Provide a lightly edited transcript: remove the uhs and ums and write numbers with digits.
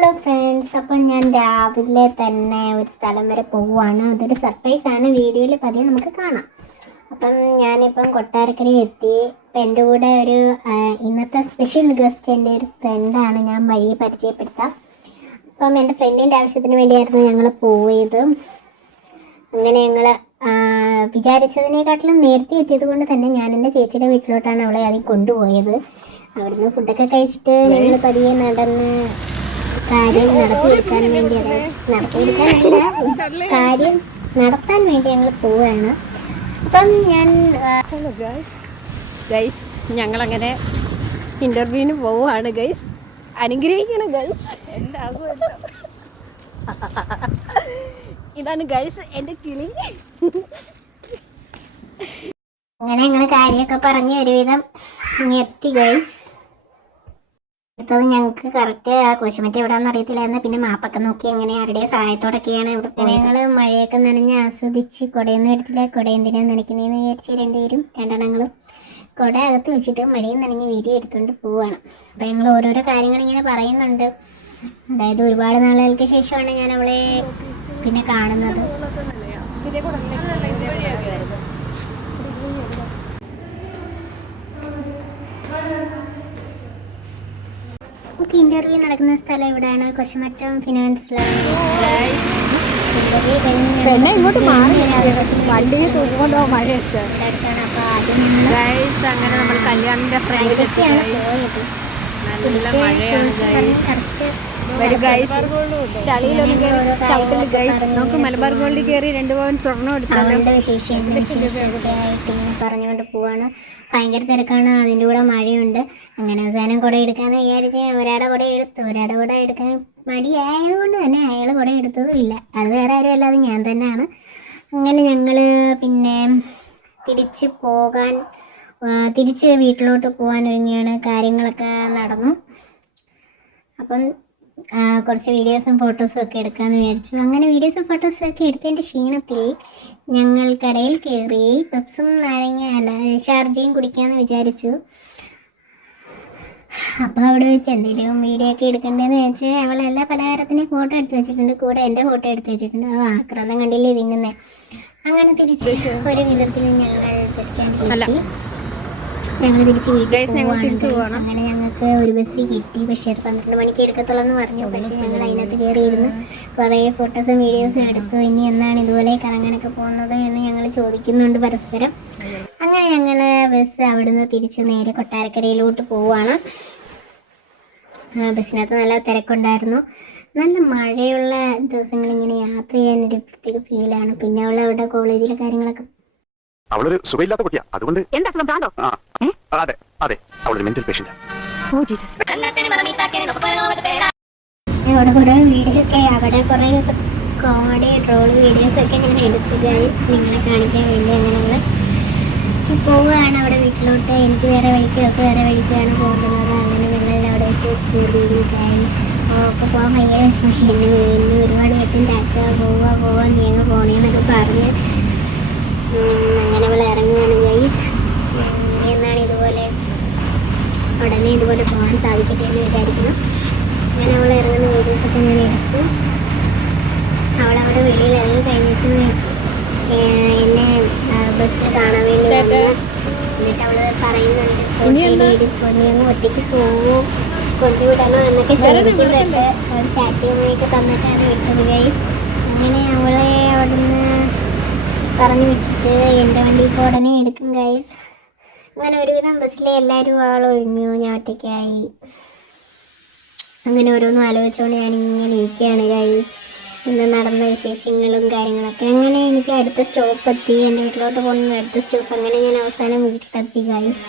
Hello friends, അപ്പം ഞാൻ രാവിലെ തന്നെ ഒരു സ്ഥലം വരെ പോവുകയാണ്. അതൊരു സർപ്രൈസാണ്, വീഡിയോയിൽ പതിയെ നമുക്ക് കാണാം. അപ്പം ഞാനിപ്പം കൊട്ടാരക്കരയിൽ എത്തി. അപ്പം എൻ്റെ കൂടെ ഒരു ഇന്നത്തെ സ്പെഷ്യൽ ഗസ്റ്റ് എൻ്റെ ഒരു ഫ്രണ്ടാണ്. ഞാൻ വഴിയെ പരിചയപ്പെടുത്താം. അപ്പം എൻ്റെ ഫ്രണ്ടിൻ്റെ ആവശ്യത്തിന് വേണ്ടിയായിരുന്നു ഞങ്ങൾ പോയത്. അങ്ങനെ ഞങ്ങൾ വിചാരിച്ചതിനെക്കാട്ടിലും നേരത്തെ എത്തിയത് കൊണ്ട് തന്നെ ഞാൻ എൻ്റെ ചേച്ചിയുടെ വീട്ടിലോട്ടാണ് അവളെ ആദ്യം കൊണ്ടുപോയത്. അവിടുന്ന് ഫുഡൊക്കെ കഴിച്ചിട്ട് ഞങ്ങൾ പതിയെ നടന്ന് കാര്യം നടത്തിയെടുക്കാൻ വേണ്ടി, കാര്യം നടത്താൻ വേണ്ടി ഞങ്ങൾ പോവുകയാണ്. അപ്പം ഞാൻ ഗൈസ് ഞങ്ങളങ്ങനെ ഇൻ്റർവ്യൂവിന് പോവുകയാണ്. ഗൈസ് അനുഗ്രഹിക്കണം ഗൈസ്. ഇതാണ് ഗൈസ് എൻ്റെ കിളി. അങ്ങനെ ഞങ്ങൾ കാര്യമൊക്കെ പറഞ്ഞ് ഒരുവിധം എത്തി ഗൈസ്. അടുത്തത് ഞങ്ങൾക്ക് കറക്റ്റ് ആ കോശമറ്റ എവിടെയാണെന്ന് അറിയത്തില്ലായിരുന്നു. പിന്നെ മാപ്പൊക്കെ നോക്കി അങ്ങനെ ആരുടെ സഹായത്തോടൊക്കെയാണ് ഇവിടെ പോയത്. ഞങ്ങൾ മഴയൊക്കെ നനഞ്ഞ് ആസ്വദിച്ച് കുടയൊന്നും എടുത്തില്ല. കുട എന്തിനാണ് നനയ്ക്കുന്നതെന്ന് വിചാരിച്ച് രണ്ടെണ്ണങ്ങളും കുട അകത്ത് വെച്ചിട്ട് മഴയും നനഞ്ഞ് വീഡിയോ എടുത്തുകൊണ്ട് പോവുകയാണ്. അപ്പോൾ ഞങ്ങൾ ഓരോരോ കാര്യങ്ങൾ ഇങ്ങനെ പറയുന്നുണ്ട്. അതായത് ഒരുപാട് നാളുകൾക്ക് ശേഷമാണ് ഞാൻ അവളെ പിന്നെ കാണുന്നത്. നമുക്ക് ഇന്റർവ്യൂ നടക്കുന്ന സ്ഥലം എവിടെയാണ്? കൊശമറ്റം ഫിനാൻസിലാണ്. ഇങ്ങോട്ട് മാറി വണ്ടിയിൽ തൂക്കൊണ്ടോ മഴയൊക്കെ. അപ്പോൾ ആദ്യം അങ്ങനെ നമ്മൾ കല്യാണിന്റെ ഫ്രണ്ടിലൊക്കെയാണ് പോയത്. നല്ല മഴയാണ് ഗൈസ്. വരും ഗൈസ്, ചളിയിലൊന്നും കയറി ചവിട്ടിൽ ഗൈസ്. നമുക്ക് മലബാർ ഗോൾഡിൽ കയറി 2 പവൻ സ്വർണ്ണം എടുത്തവരുടെ വിശേഷമായിട്ട് ഇങ്ങനെ പറഞ്ഞുകൊണ്ട് പോവാണ്. ഭയങ്കര തിരക്കാണ്, അതിൻ്റെ കൂടെ മഴയുണ്ട്. അങ്ങനെ അവസാനം കുട എടുക്കാമെന്ന് വിചാരിച്ച് ഒരാടെ കുട എടുത്തു. ഒരാടെ കുട എടുക്കാൻ മടിയായതുകൊണ്ട് തന്നെ അയാൾ കുട എടുത്തതും ഇല്ല. അത് വേറെ ആരും അല്ലാതെ ഞാൻ തന്നെയാണ്. അങ്ങനെ ഞങ്ങൾ പിന്നെ തിരിച്ച് വീട്ടിലോട്ട് പോകാൻ ഒരുങ്ങിയാണ്. കാര്യങ്ങളൊക്കെ നടന്നു. അപ്പം കുറച്ച് വീഡിയോസും ഫോട്ടോസും ഒക്കെ എടുക്കാമെന്ന് വിചാരിച്ചു. അങ്ങനെ വീഡിയോസും ഫോട്ടോസും ഒക്കെ എടുത്തതിൻ്റെ ക്ഷീണത്തിൽ ഞങ്ങൾ കടയിൽ കയറി പെപ്സും ഷാർജയും കുടിക്കാമെന്ന് വിചാരിച്ചു. അപ്പോൾ അവിടെ വെച്ച് എന്തെങ്കിലും വീഡിയോ ഒക്കെ എടുക്കണ്ടേന്ന് വെച്ചാൽ അവൾ എല്ലാ പലഹാരത്തിൻ്റെയും ഫോട്ടോ എടുത്ത് വെച്ചിട്ടുണ്ട്. കൂടെ എൻ്റെ ഫോട്ടോ എടുത്ത് വെച്ചിട്ടുണ്ട്. ആക്രാന്തം കണ്ടില്ലേ തിന്നുന്നത്. അങ്ങനെ തിരിച്ച് ഒരു വിധത്തിൽ ഞങ്ങൾ ബസ് സ്റ്റാൻഡിലെത്തി. ഞങ്ങൾ തിരിച്ച് വീട്ടിൽ പോവാണ്. അങ്ങനെ ഞങ്ങൾക്ക് ഒരു ബസ് കിട്ടി. പക്ഷേ 12 മണിക്ക് എടുക്കത്തുള്ളൂ എന്ന് പറഞ്ഞു. പക്ഷേ ഞങ്ങൾ അതിനകത്ത് കയറിയിരുന്ന് കുറേ ഫോട്ടോസും വീഡിയോസും എടുത്തു. ഇനി എന്നാണ് ഇതുപോലെ കറങ്ങാനൊക്കെ പോകുന്നത് എന്ന് ഞങ്ങൾ ചോദിക്കുന്നുണ്ട് പരസ്പരം. അങ്ങനെ ഞങ്ങൾ ബസ് അവിടുന്ന് തിരിച്ച് നേരെ കൊട്ടാരക്കരയിലോട്ട് പോവുകയാണ്. ബസ്സിനകത്ത് നല്ല തിരക്കുണ്ടായിരുന്നു. നല്ല മഴയുള്ള ദിവസങ്ങളിങ്ങനെ യാത്ര ചെയ്യാനൊരു പ്രത്യേക ഫീലാണ്. പിന്നെ അവളുടെ കോളേജിലെ കാര്യങ്ങളൊക്കെ അവളൊരു സുഖമില്ലാത്ത കുട്ടിയാ, അതുകൊണ്ട് അതെ അതെ അവളൊരു മെന്റൽ പേഷ്യന്റ്. അവിടെ കുറെ വീഡിയോ ഒക്കെ, അവിടെ കുറെ കോമഡി ട്രോൾ വീഡിയോസ് ഒക്കെ ഞങ്ങൾ എടുത്തു ഗൈസ്, നിങ്ങളെ കാണിക്കാൻ വേണ്ടി. അങ്ങനെ ഞങ്ങൾ പോവുകയാണ് അവിടെ വീട്ടിലോട്ട്. എനിക്ക് വേറെ വഴിക്ക്, അവർക്ക് വേറെ വഴിക്കാണ് പോകുന്നത്. അങ്ങനെ ഞങ്ങൾ അവിടെ വെച്ച് കയറി ഗൈസ്. അപ്പോൾ പോകാൻ ഭയങ്കര വിഷമമായി. എന്നെ ഒരുപാട് പേട്ടും ടാക്ക പോവാ നീങ്ങ പോണേന്നൊക്കെ പറഞ്ഞ് അങ്ങനെ അവൾ ഇറങ്ങുകയാണ് ഗൈസ്. എന്നാണ് ഉടനെ ഇതുപോലെ പോകാൻ സാധിക്കട്ടെ എന്ന് വിചാരിക്കുന്നു. അങ്ങനെ അവൾ ഇറങ്ങുന്ന വീഡിയോസൊക്കെ ഞാൻ എടുത്തു. അവളവിടെ വെളിയിൽ ഇറങ്ങി കഴിഞ്ഞിട്ട് എന്നെ ബസ്സിൽ കാണാൻ വേണ്ടി വന്നു. എന്നിട്ട് അവൾ പറയുന്നുണ്ട് നീ അങ്ങ് ഒറ്റയ്ക്ക് പോവോ, കൊണ്ടുവിടണോ എന്നൊക്കെ ചോദിക്കുന്നുണ്ട്. അവൾ ചാറ്റിയൊക്കെ തന്നിട്ടാണ് വിട്ടത് ഗൈസ്. അങ്ങനെ അവളെ അവിടുന്ന് പറഞ്ഞു വിട്ടിട്ട് എൻ്റെ വണ്ടിക്ക് ഉടനെ എടുക്കും ഗൈസ്. അങ്ങനെ ഒരുവിധം ബസ്സിലെ എല്ലാവരും ആളൊഴിഞ്ഞു, ഞാൻ ഒറ്റയ്ക്കായി. അങ്ങനെ ഓരോന്നും ആലോചിച്ചുകൊണ്ട് ഞാനിങ്ങനെ ഇരിക്കുകയാണ് ഗൈസ്. ഇന്ന് നടന്ന വിശേഷങ്ങളും കാര്യങ്ങളൊക്കെ. അങ്ങനെ എനിക്ക് അടുത്ത സ്റ്റോപ്പ് എത്തി. എൻ്റെ വീട്ടിലോട്ട് പോകുന്ന അടുത്ത സ്റ്റോപ്പ്. അങ്ങനെ ഞാൻ അവസാനം വീട്ടിലെത്തി ഗൈസ്.